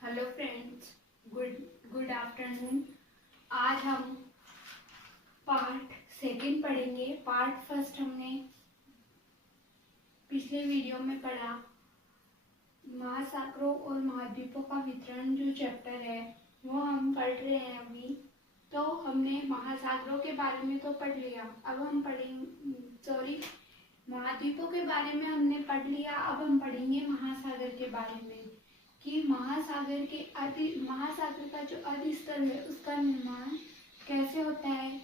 Hello friends, good afternoon. आज हम part second पढ़ेंगे। पार्ट फर्स्ट हमने पिछले वीडियो में पढ़ा। महासागरों और महाद्वीपों का वितरण जो चैप्टर है वो हम पढ़ रहे हैं अभी। तो हमने महासागरों के बारे में तो पढ़ लिया, अब हम महाद्वीपों के बारे में हमने पढ़ लिया। अब हम पढ़ेंगे महासागर के बारे में कि महासागर का जो अधिस्थल है उसका निर्माण कैसे होता है,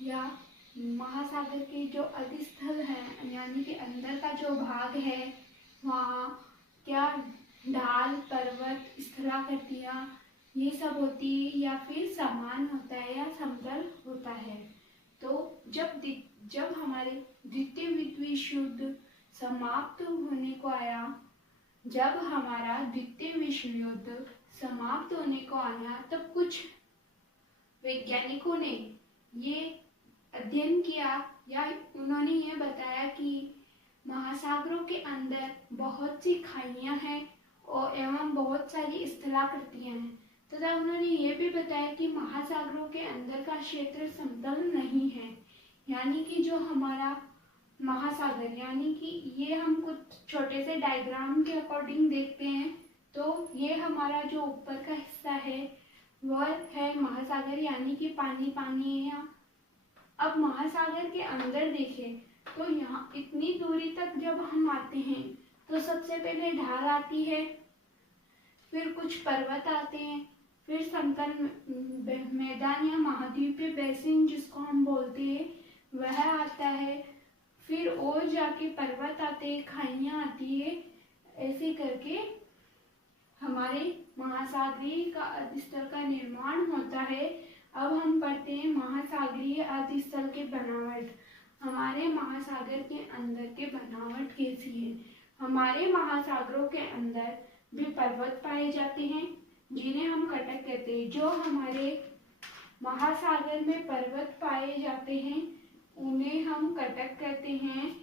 या महासागर के जो अधिस्थल है यानी कि अंदर का जो भाग है वहाँ क्या ढाल, पर्वत, स्थलाकृतियाँ ये सब होती है, या फिर समान होता है या समतल होता है। तो जब हमारे द्वितीय विश्व युद्ध समाप्त होने को आया, जब हमारा द्वितीय विश्व युद्ध समाप्त होने को आया तब कुछ वैज्ञानिकों ने ये अध्ययन किया, या उन्होंने ये बताया कि महासागरों के अंदर बहुत सी खाइयां हैं और एवं बहुत सारी स्थलाकृतियां हैं, तथा उन्होंने ये भी बताया कि महासागरों के अंदर का क्षेत्र समतल नहीं है। यानी कि जो हमारा महासागर, यानी कि ये हम कुछ छोटे से डायग्राम के अकॉर्डिंग देखते हैं तो ये हमारा जो ऊपर का हिस्सा है वह है महासागर, यानी कि पानी पानी है। अब महासागर के अंदर देखें तो यहाँ इतनी दूरी तक जब हम आते हैं तो सबसे पहले ढाल आती है, फिर कुछ पर्वत आते हैं, फिर समतल मैदान या महाद्वीपीय बेसिन जिसको हम बोलते हैं वह आता है, फिर और जाके पर्वत आते हैं, खाइयाँ आती है। ऐसे करके हमारे महासागरीय का अधिस्थल का निर्माण होता है। अब हम पढ़ते हैं महासागरीय अधिस्थल के बनावट। हमारे महासागर के अंदर के बनावट कैसी है। हमारे महासागरों के अंदर भी पर्वत पाए जाते हैं जिन्हें हम कटक कहते हैं। जो हमारे महासागर में पर्वत पाए जाते हैं उन्हें हम कटक कहते हैं,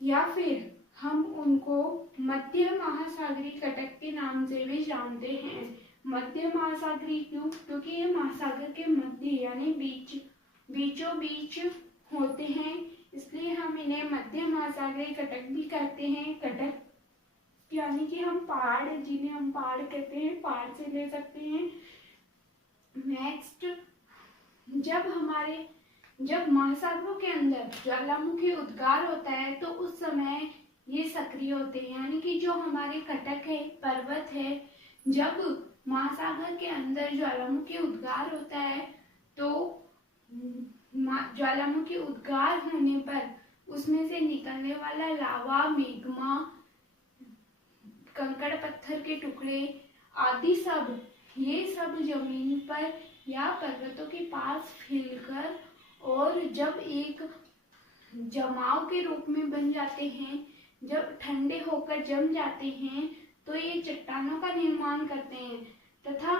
या फिर हम उनको मध्य महासागरीय कटक के नाम से भी जानते हैं। मध्य महासागरीय क्यों? क्योंकि ये महासागर के मध्य यानी बीचों बीच होते हैं, इसलिए हम इन्हें मध्य महासागरीय कटक भी कहते हैं। कटक यानी कि हम पहाड़, जिन्हें हम पहाड़ कहते हैं, पहाड़ से ले सकते हैं। नेक्स्ट, जब महासागरों के अंदर ज्वालामुखी उद्गार होता है तो उस समय ये सक्रिय होते हैं। यानी कि जो हमारे कटक है, पर्वत है, जब महासागर के अंदर ज्वालामुखी उद्गार होता है तो ज्वालामुखी उद्गार होने पर उसमें से निकलने वाला लावा, मेग्मा, कंकड़ पत्थर के टुकड़े आदि सब, ये सब जमीन पर या पर्वतों के पास फैलकर और जब एक जमाव के रूप में बन जाते हैं, जब ठंडे होकर जम जाते हैं तो ये चट्टानों का निर्माण करते हैं, तथा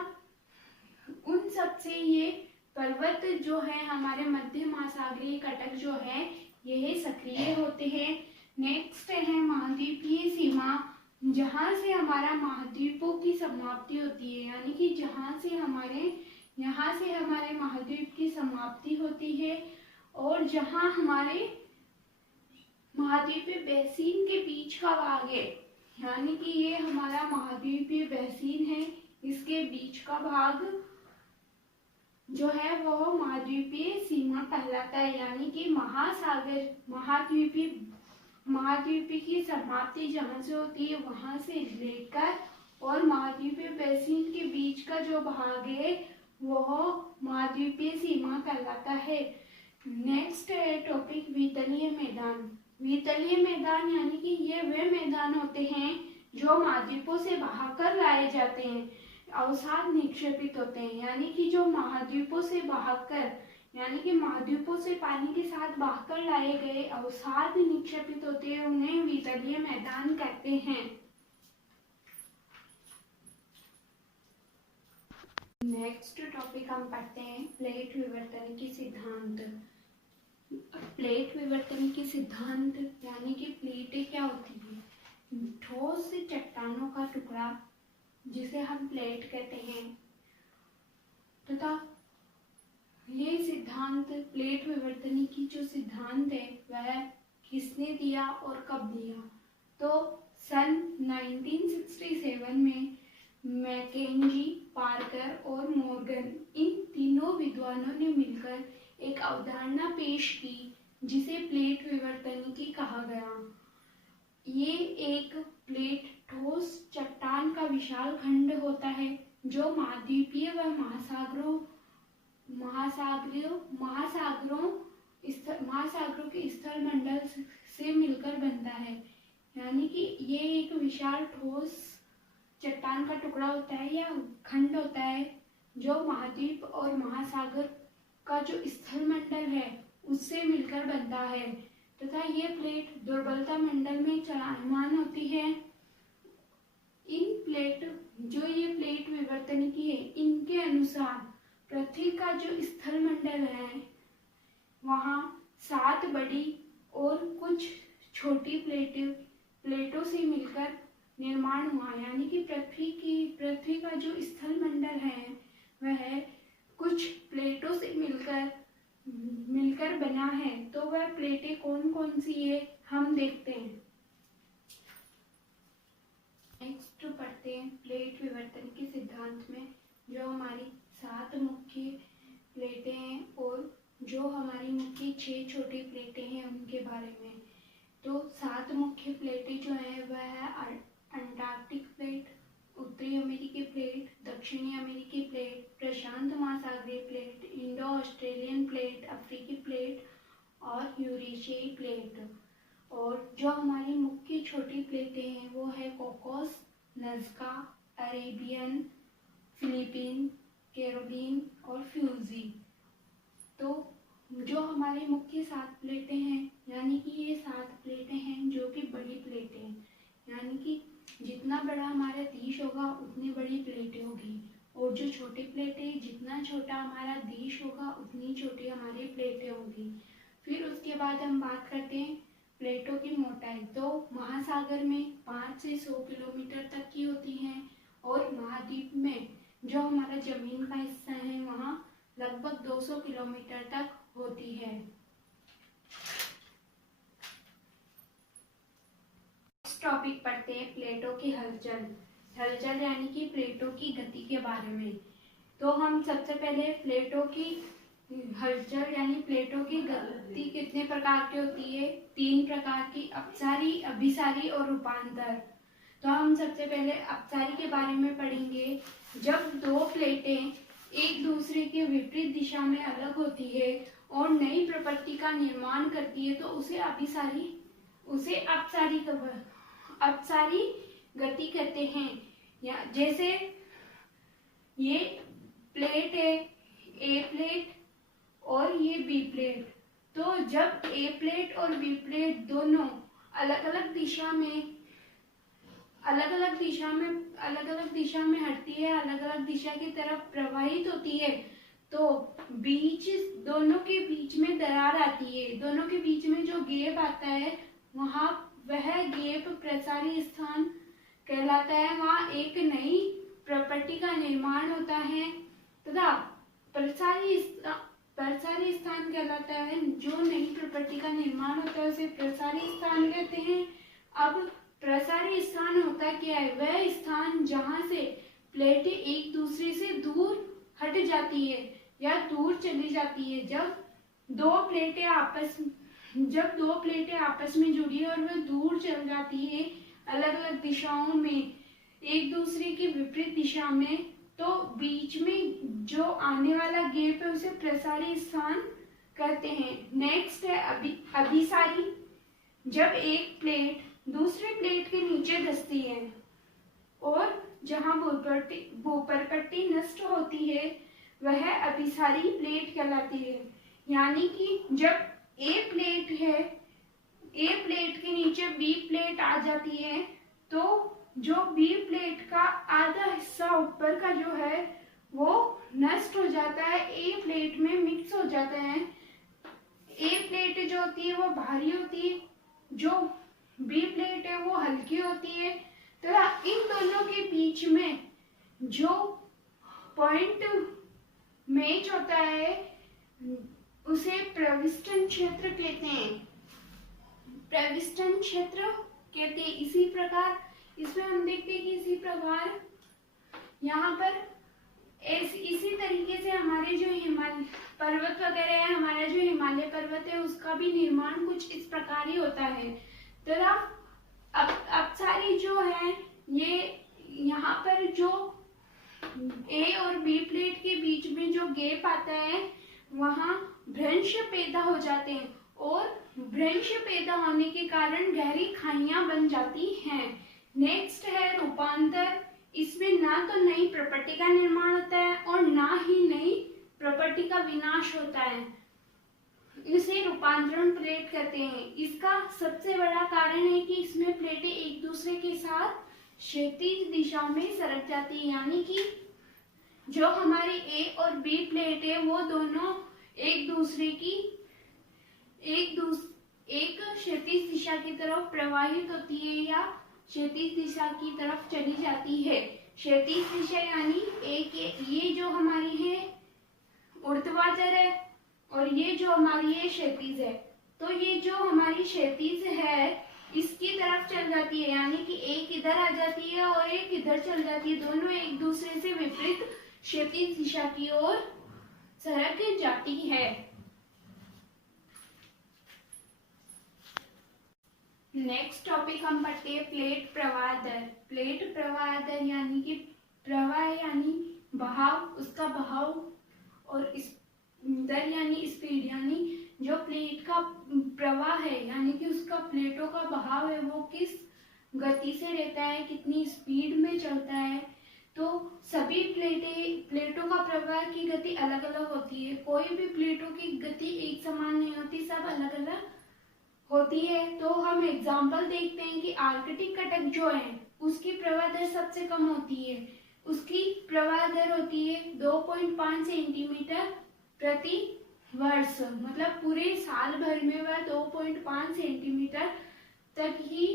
उन सब से ये पर्वत जो है हमारे मध्य महासागरीय कटक जो है यह सक्रिय होते हैं। नेक्स्ट है महाद्वीपीय सीमा, जहाँ से हमारा महाद्वीपों की समाप्ति होती है। यानी कि यहाँ से हमारे महाद्वीप की समाप्ति होती है, और जहाँ हमारे महाद्वीपीय बेसिन के बीच का भाग है, यानी कि ये हमारा महाद्वीपीय बेसिन है, इसके बीच का भाग जो है वो महाद्वीपीय सीमा कहलाता है। यानी कि महाद्वीपीय की समाप्ति जहाँ से होती है वहां से लेकर और महाद्वीपीय बेसिन के बीच का जो भाग है वह महाद्वीपीय सीमा कहलाता है। नेक्स्ट है टॉपिक वितलीय मैदान। वितलीय मैदान यानी कि ये वे मैदान होते हैं जो महाद्वीपों से बहाकर लाए जाते हैं, अवसाद निक्षेपित होते हैं। यानी कि जो महाद्वीपों से बहाकर, यानी कि महाद्वीपों से पानी के साथ बहाकर लाए गए अवसाद निक्षेपित होते हैं, उन्हें वितलीय मैदान कहते हैं। नेक्स्ट टॉपिक हम पढ़ते हैं प्लेट विवर्तन के सिद्धांत। प्लेट विवर्तन के सिद्धांत यानी कि प्लेटें क्या होती है? ठोस चट्टानों का टुकड़ा जिसे हम प्लेट कहते हैं, तथा ये सिद्धांत प्लेट विवर्तनिकी जो सिद्धांत है वह किसने दिया और कब दिया? तो सन 1967 में मैकेंजी, पार्कर और मॉर्गन इन तीनों विद्वानों ने मिलकर एक अवधारणा पेश की जिसे प्लेट विवर्तनिकी कहा गया। ये एक प्लेट ठोस चट्टान का विशाल खंड होता है जो महाद्वीपीय व महासागरों के स्थल मंडल से मिलकर बनता है। यानी कि ये एक विशाल ठोस चट्टान का टुकड़ा होता है या खंड होता है जो महाद्वीप और महासागर का जो स्थल मंडल है उससे मिलकर बनता है, तथा ये प्लेट दुर्बलता मंडल में चलायमान होती है। ये प्लेट विवर्तनिकी है, इनके अनुसार पृथ्वी का जो स्थल मंडल है वहाँ 7 बड़ी और कुछ छोटी प्लेटों से मिलकर निर्माण हुआ। यानी कि पृथ्वी का जो स्थल मंडल है वह कुछ प्लेटों से मिलकर बना है। तो वह प्लेटें कौन कौन सी है हम देखते हैं। नेक्स्ट पढ़ते हैं प्लेट विवर्तन के सिद्धांत में जो हमारी 7 मुख्य प्लेटें हैं और जो हमारी मुख्य 6 छोटी प्लेटें हैं उनके बारे में। तो 7 मुख्य प्लेटें जो हैं वह है अंटार्कटिक प्लेट, उत्तरी अमेरिकी प्लेट, दक्षिणी अमेरिकी प्लेट, प्रशांत महासागरीय प्लेट, इंडो ऑस्ट्रेलियन प्लेट, अफ्रीकी प्लेट और यूरेशियाई प्लेट। और जो हमारी मुख्य छोटी प्लेटें हैं वो है कोकोस, नज़का, अरेबियन, फिलीपीन, कैरोबियन और फ्यूजी। तो जो हमारी मुख्य 7 प्लेटें हैं यानी कि ये 7 प्लेटें हैं जो कि बड़ी प्लेटें हैं, यानी कि जितना बड़ा हमारा देश होगा उतनी बड़ी प्लेटें होगी, और जो छोटी प्लेटें जितना छोटा हमारा देश होगा उतनी छोटी हमारी प्लेटें होगी। फिर उसके बाद हम बात करते हैं प्लेटों की मोटाई। तो महासागर में 5 से 100 किलोमीटर तक की होती हैं और महाद्वीप में जो हमारा जमीन का हिस्सा है वहाँ लगभग 200 किलोमीटर तक होती है। टॉपिक पढ़ते हैं प्लेटों की हलचल यानी कि प्लेटों की गति के बारे में। तो हम सबसे पहले प्लेटों की हलचल यानी प्लेटों की गति कितने प्रकार की होती है? 3 प्रकार की, अपसारी, अभिसारी और रूपांतर। तो हम सबसे पहले अपसारी के बारे में पढ़ेंगे। जब 2 प्लेटें एक दूसरे के विपरीत दिशा में अलग होती है और नई प्रकृति का निर्माण करती है तो उसे अपसारी गति कहते हैं। या जैसे ये प्लेट है ए प्लेट और ये बी प्लेट, तो जब ए प्लेट और बी प्लेट दोनों अलग अलग दिशा में हटती है, अलग अलग दिशा की तरफ प्रवाहित होती है, तो दोनों के बीच में दरार आती है। दोनों के बीच में जो गैप आता है वह गैप प्रसारी स्थान कहलाता है। वहाँ एक नई प्रॉपर्टी का निर्माण होता है तथा प्रसारी स्थान कहलाता है। जो नई प्रॉपर्टी का निर्माण होता है उसे प्रसारी स्थान कहते हैं। अब प्रसारी स्थान होता क्या है? वह स्थान जहाँ से प्लेटें एक दूसरे से दूर हट जाती है या दूर चली जाती है। जब दो प्लेटें आपस में जुड़ी है और वह दूर चल जाती है अलग अलग दिशाओं में, एक दूसरे की विपरीत दिशा में, तो बीच में जो आने वाला गैप है उसे प्रसारी स्थान कहते हैं। नेक्स्ट है अभिसारी। जब एक प्लेट दूसरे प्लेट के नीचे धंसती है और जहां भूपरपट्टी नष्ट होती है वह अभिसारी प्लेट कहलाती है। यानी कि जब ए प्लेट के नीचे बी प्लेट आ जाती है तो जो बी प्लेट का आधा हिस्सा ऊपर का जो है वो नष्ट हो जाता है, ए प्लेट में मिक्स हो जाता है। ए प्लेट जो होती है वो भारी होती है, जो बी प्लेट है वो हल्की होती है। तो इन दोनों के बीच में जो पॉइंट मैच होता है उसे प्रविष्टन क्षेत्र कहते हैं। प्रविष्टन क्षेत्र कहते हैं। इसी प्रकार इसमें हम देखते हैं कि इसी प्रकार यहाँ पर इसी तरीके से हमारे जो हिमालय पर्वत वगैरह है, हमारा जो हिमालय पर्वत है उसका भी निर्माण कुछ इस प्रकार ही होता है। तथा अब सारी जो है ये यहाँ पर जो ए और बी प्लेट के बीच में जो गैप आता है वहाँ भ्रंश पैदा हो जाते हैं और भ्रंश पैदा होने के कारण गहरी खाइयां बन जाती हैं। नेक्स्ट है रूपांतर। इसमें ना तो नई प्रॉपर्टी का निर्माण होता है और ना ही नई प्रॉपर्टी का विनाश होता है। इसे रूपांतरण प्लेट कहते हैं। इसका सबसे बड़ा कारण है कि इसमें प्लेटें एक दूसरे के साथ क्षैतिज दिशा में सरक जाती है, यानी कि जो हमारी ए और बी प्लेट है वो दोनों एक दूसरे की एक क्षैतिज दिशा की तरफ प्रवाहित होती है या क्षैतिज दिशा की तरफ चली जाती है। क्षैतिज दिशा यानी ये जो हमारी है ऊर्ध्वाधर है और ये जो हमारी है क्षैतिज है। तो ये जो हमारी क्षैतिज है इसकी तरफ चल जाती है, यानी कि एक इधर आ जाती है और एक इधर चल जाती है। दोनों एक दूसरे से विपरीत क्षैतिज दिशा की ओर सरक जाती है। नेक्स्ट टॉपिक हम पढ़ते हैं प्लेट प्रवाह दर। प्लेट प्रवाह दर यानी कि प्रवाह यानी बहाव, उसका बहाव, और दर यानी स्पीड, यानी जो प्लेट का प्रवाह है यानी कि उसका प्लेटों का बहाव है वो किस गति से रहता है, कितनी स्पीड में चलता है। तो सभी प्लेटों का प्रवाह की गति अलग अलग होती है। कोई भी प्लेटों की गति एक समान नहीं होती, सब अलग अलग होती है। तो हम एग्जाम्पल देखते हैं कि आर्कटिक कटक जो है उसकी प्रवाह दर सबसे कम होती है। उसकी प्रवाह दर होती है 2.5 सेंटीमीटर प्रति वर्ष, मतलब पूरे साल भर में वह 2.5 सेंटीमीटर तक ही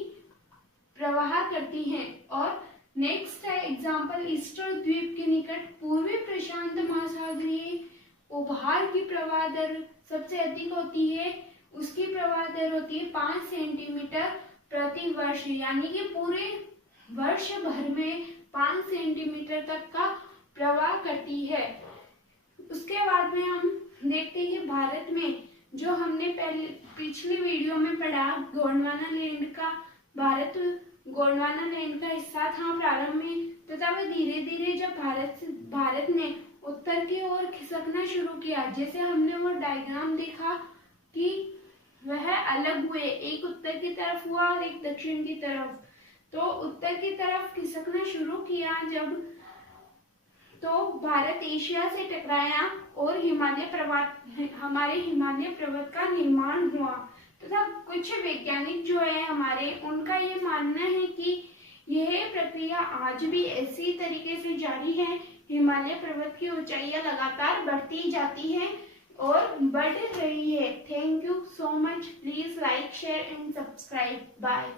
प्रवाह करती हैं। और नेक्स्ट है एग्जाम्पल ईस्टर द्वीप के निकट पूर्वी प्रशांत महासागरीय उभार की प्रवाह दर सबसे अधिक होती है। उसकी प्रवाह दर होती है 5 सेंटीमीटर प्रति वर्ष, यानी कि पूरे वर्ष भर में 5 सेंटीमीटर तक का प्रवाह करती है। उसके बाद में हम देखते हैं कि भारत में जो हमने पिछली वीडियो में पढ़ा गोंडवाना लैंड का, भारत गोंडवाना लैंड का हिस्सा था प्रारंभ में, तथा वह धीरे धीरे जब भारत ने उत्तर की ओर खिसकना शुरू किया, जैसे हमने वो डायग्राम देखा कि वह अलग हुए, एक उत्तर की तरफ हुआ और एक दक्षिण की तरफ। तो उत्तर की तरफ खिसकना शुरू किया जब, तो भारत एशिया से टकराया और हमारे हिमालय पर्वत का निर्माण हुआ। तथा कुछ वैज्ञानिक जो है हमारे, उनका ये मानना है कि यह प्रक्रिया आज भी इसी तरीके से जारी है। हिमालय पर्वत की ऊंचाइयां लगातार बढ़ती जाती है और बढ़ रही है। Thank you so much. Please like, share and subscribe. Bye.